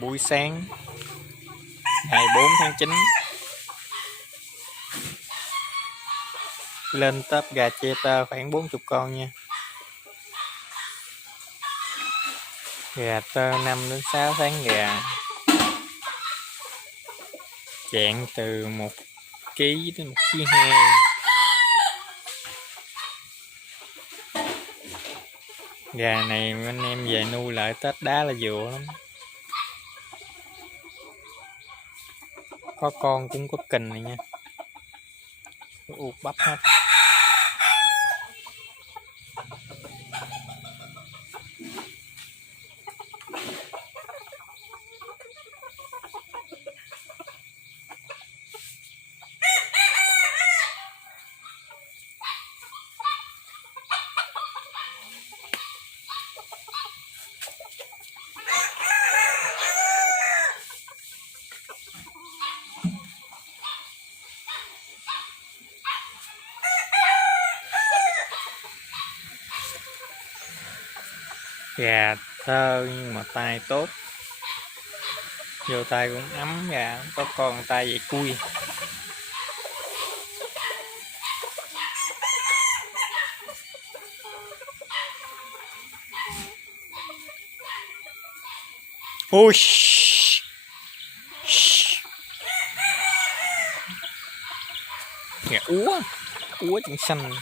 Buổi sáng ngày 4 tháng 9 lên tớp gà cheddar khoảng 40 con nha. Gà tơ 5 đến 6 tháng gà, chạng từ 1 kg đến 1,2 kg. Gà này anh em về nuôi lại Tết đá là vừa lắm. Có con cũng có kình này nha, uột bắp hết. Gà thơ nhưng mà tay tốt, vô tay cũng ấm. Gà có con tay vậy cui. Ui gà úa chân xanh.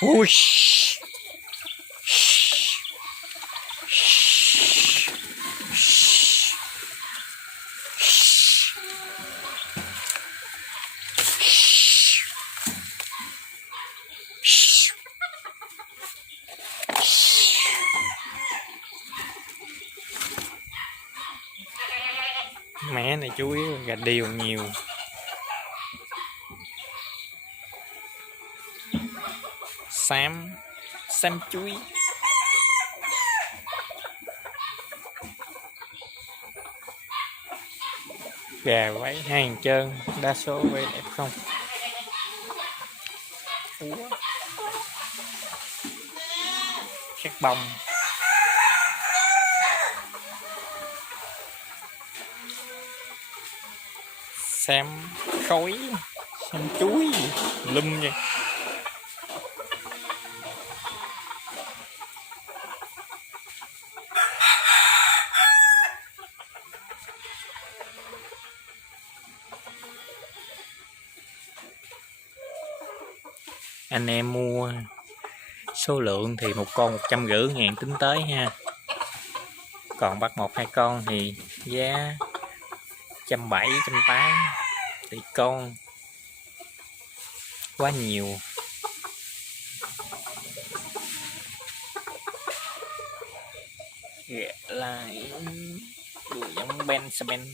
Ui mẹ này chủ yếu gà điều nhiều. Xám chuối. Gà váy hai hàng trơn, đa số váy đẹp không. Khát bông. Xám khói, xám chuối lum vậy. Anh em mua số lượng thì một con 150.000 tính tới ha. Còn bắt 1-2 con thì giá 170, 180 tỷ con. Quá nhiều. Lại đuôi giống Benjamin.